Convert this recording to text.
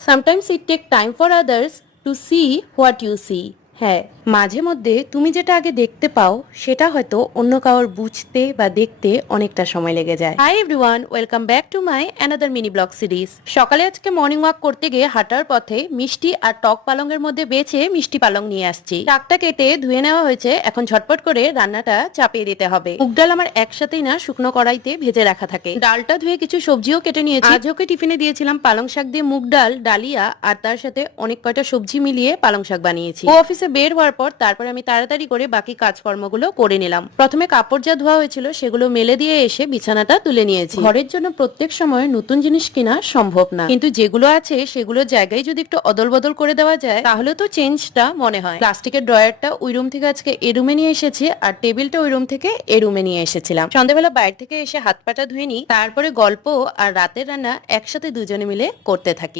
Sometimes it takes time for others to see what you see. হ্যাঁ, মাঝে মধ্যে তুমি যেটা আগে দেখতে পাও সেটা হয়তো অন্য কারোর বুঝতে বা দেখতে অনেকটা সময় লেগে যায়। Hi everyone, welcome back to my another mini blog series. সকালে আজকে মর্নিং ওয়াক করতে গিয়ে হাঁটার পথে মিষ্টি আর টক পালংয়ের মধ্যে বেছে মিষ্টি পালং নিয়ে আসছি। শাকটা কেটে ধুয়ে নেওয়া হয়েছে, এখন ঝটপট করে রান্নাটা চাপিয়ে দিতে হবে। মুগ ডাল আমার একসাথেই না শুকনো কড়াইতে ভেজে রাখা থাকে। ডালটা ধুয়ে কিছু সবজিও কেটে নিয়েছি। আজ ওকে টিফিনে দিয়েছিলাম পালং শাক দিয়ে মুগ ডাল, ডালিয়া আর তার সাথে অনেক কয়টা সবজি মিলিয়ে পালং শাক বানিয়েছি। ও অফিসে বের হওয়ার পর তারপরে আমি তাড়াতাড়ি করে বাকি কাজকর্মগুলো করে নিলাম। প্রথমে কাপড় যা ধোয়া হয়েছিল সেগুলো মেলে দিয়ে এসে বিছানাটা তুলে নিয়েছি। ঘরের জন্য প্রত্যেক সময় নতুন জিনিস কিনা সম্ভব না, কিন্তু যেগুলো আছে সেগুলোর জায়গায় যদি একটু অদল বদল করে দেওয়া যায় তাহলে তো চেঞ্জটা মনে হয়। প্লাস্টিকের ড্রয়ারটা ওই রুম থেকে আজকে এ রুমে নিয়ে এসেছি, আর টেবিলটা ওই রুম থেকে এ রুমে নিয়ে এসেছিলাম। সন্ধ্যাবেলা বাইরে থেকে এসে হাত পাটা ধুয়ে নিই, তারপরে গল্প আর রাতের রান্না একসাথে দুজনে মিলে করতে থাকি।